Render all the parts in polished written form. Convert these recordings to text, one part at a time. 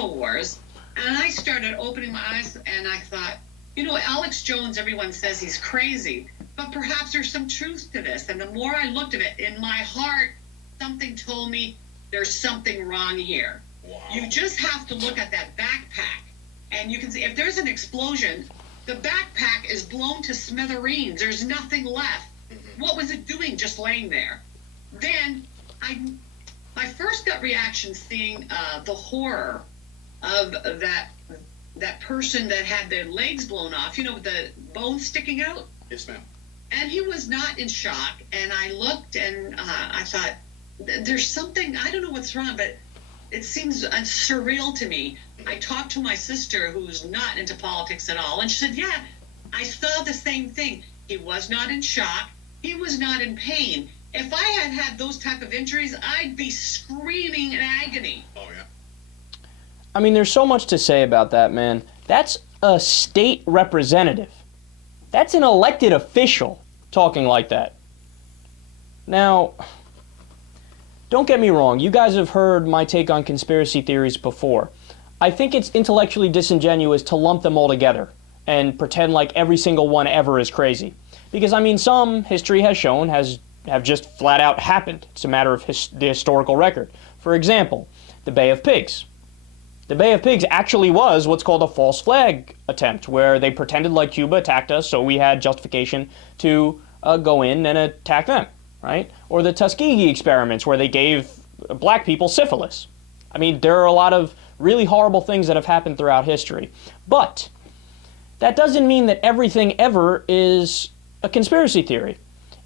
InfoWars, and I started opening my eyes, and I thought, Alex Jones, everyone says he's crazy, but perhaps there's some truth to this. And the more I looked at it, in my heart, something told me there's something wrong here. Wow. You just have to look at that backpack, and you can see if there's an explosion, the backpack is blown to smithereens. There's nothing left. Mm-hmm. What was it doing just laying there? Then my first gut reaction seeing the horror of that person that had their legs blown off, with the bones sticking out. Yes, ma'am. And he was not in shock. And I looked and I thought, there's something, I don't know what's wrong, but it seems surreal to me. I talked to my sister, who's not into politics at all, and she said, yeah, I saw the same thing. He was not in shock. He was not in pain. If I had those type of injuries, I'd be screaming in agony. Oh, yeah. I mean, there's so much to say about that, man. That's a state representative. That's an elected official talking like that. Now, don't get me wrong. You guys have heard my take on conspiracy theories before. I think it's intellectually disingenuous to lump them all together and pretend like every single one ever is crazy. Because, I mean, some history has shown have just flat out happened. It's a matter of the historical record. For example, the Bay of Pigs. The Bay of Pigs actually was what's called a false flag attempt, where they pretended like Cuba attacked us, so we had justification to go in and attack them, right? Or the Tuskegee experiments, where they gave black people syphilis. I mean, there are a lot of really horrible things that have happened throughout history. But that doesn't mean that everything ever is a conspiracy theory.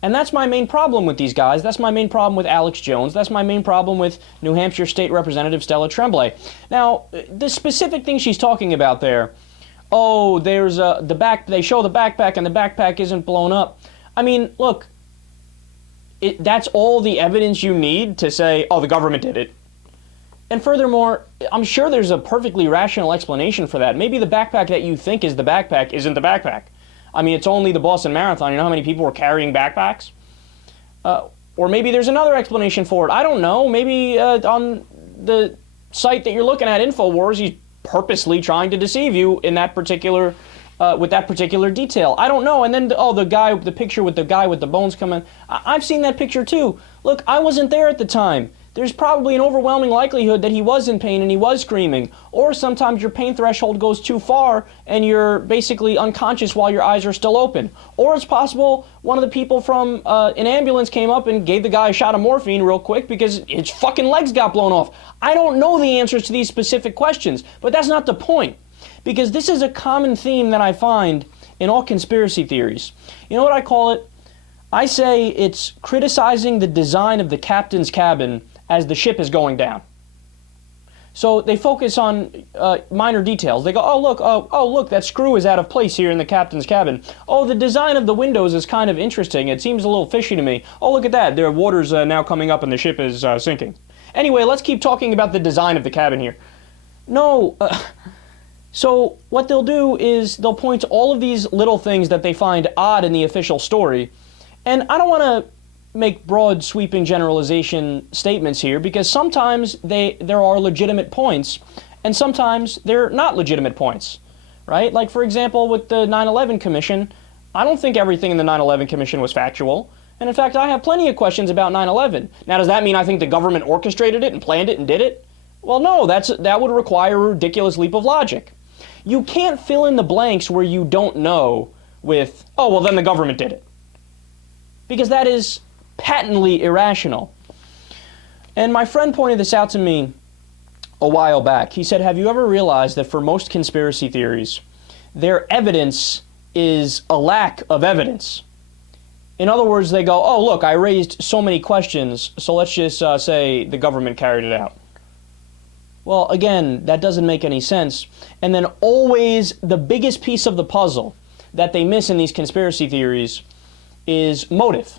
And that's my main problem with these guys. That's my main problem with Alex Jones. That's my main problem with New Hampshire State Representative Stella Tremblay. Now, the specific thing she's talking about there, there's they show the backpack and the backpack isn't blown up. I mean, look, that's all the evidence you need to say, the government did it. And furthermore, I'm sure there's a perfectly rational explanation for that. Maybe the backpack that you think is the backpack isn't the backpack. I mean, it's only the Boston Marathon. You know how many people were carrying backpacks? Or maybe there's another explanation for it. I don't know. Maybe on the site that you're looking at, InfoWars, he's purposely trying to deceive you in that particular, with that particular detail. I don't know. And then, the picture with the guy with the bones coming. I've seen that picture too. Look, I wasn't there at the time. There's probably an overwhelming likelihood that he was in pain and he was screaming. Or sometimes your pain threshold goes too far and you're basically unconscious while your eyes are still open. Or it's possible one of the people from an ambulance came up and gave the guy a shot of morphine real quick because his fucking legs got blown off. I don't know the answers to these specific questions, but that's not the point. Because this is a common theme that I find in all conspiracy theories. You know what I call it? I say it's criticizing the design of the captain's cabin as the ship is going down. So they focus on minor details. They go, look, that screw is out of place here in the captain's cabin. Oh, the design of the windows is kind of interesting. It seems a little fishy to me. Oh, look at that. The water's now coming up and the ship is sinking. Anyway, let's keep talking about the design of the cabin here. No. So what they'll do is they'll point to all of these little things that they find odd in the official story. And I don't want to make broad sweeping generalization statements here because sometimes there are legitimate points and sometimes they're not legitimate points, right? Like, for example, with the 9/11 Commission, I don't think everything in the 9/11 Commission was factual. And in fact, I have plenty of questions about 9/11. Now, does that mean I think the government orchestrated it and planned it and did it? Well, no, that would require a ridiculous leap of logic. You can't fill in the blanks where you don't know with, then the government did it. Because that is patently irrational. And my friend pointed this out to me a while back. He said, have you ever realized that for most conspiracy theories, their evidence is a lack of evidence? In other words, they go, look, I raised so many questions, so let's just say the government carried it out. Well, again, that doesn't make any sense. And then always the biggest piece of the puzzle that they miss in these conspiracy theories is motive.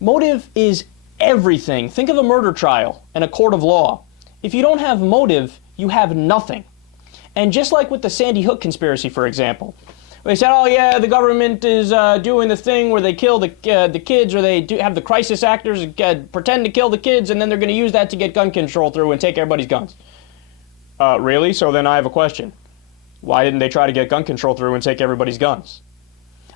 Motive is everything. Think of a murder trial and a court of law. If you don't have motive, you have nothing. And just like with the Sandy Hook conspiracy, for example, they said, the government is doing the thing where they kill the kids, or they have the crisis actors pretend to kill the kids, and then they're going to use that to get gun control through and take everybody's guns. Really? So then I have a question. Why didn't they try to get gun control through and take everybody's guns?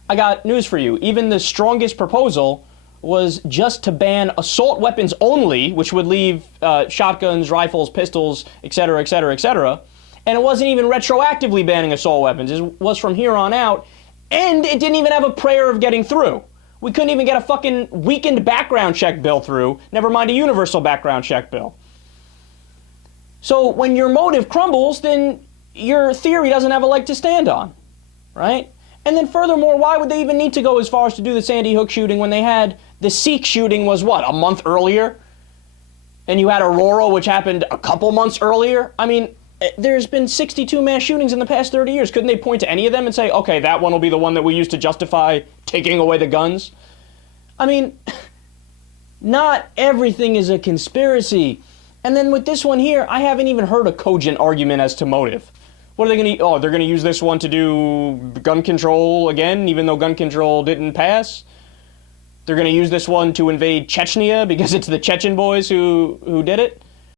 I got news for you. Even the strongest proposal was just to ban assault weapons only, which would leave shotguns, rifles, pistols, etc., etc., etc. And it wasn't even retroactively banning assault weapons. It was from here on out, and it didn't even have a prayer of getting through. We couldn't even get a fucking weakened background check bill through, never mind a universal background check bill. So when your motive crumbles, then your theory doesn't have a leg to stand on, right? And then furthermore, why would they even need to go as far as to do the Sandy Hook shooting when they had the Sikh shooting was what, a month earlier? And you had Aurora, which happened a couple months earlier? I mean, there's been 62 mass shootings in the past 30 years. Couldn't they point to any of them and say, okay, that one will be the one that we use to justify taking away the guns? I mean, not everything is a conspiracy. And then with this one here, I haven't even heard a cogent argument as to motive. What are they going to... Oh, they're going to use this one to do gun control again, even though gun control didn't pass? They're going to use this one to invade Chechnya because it's the Chechen boys who did it?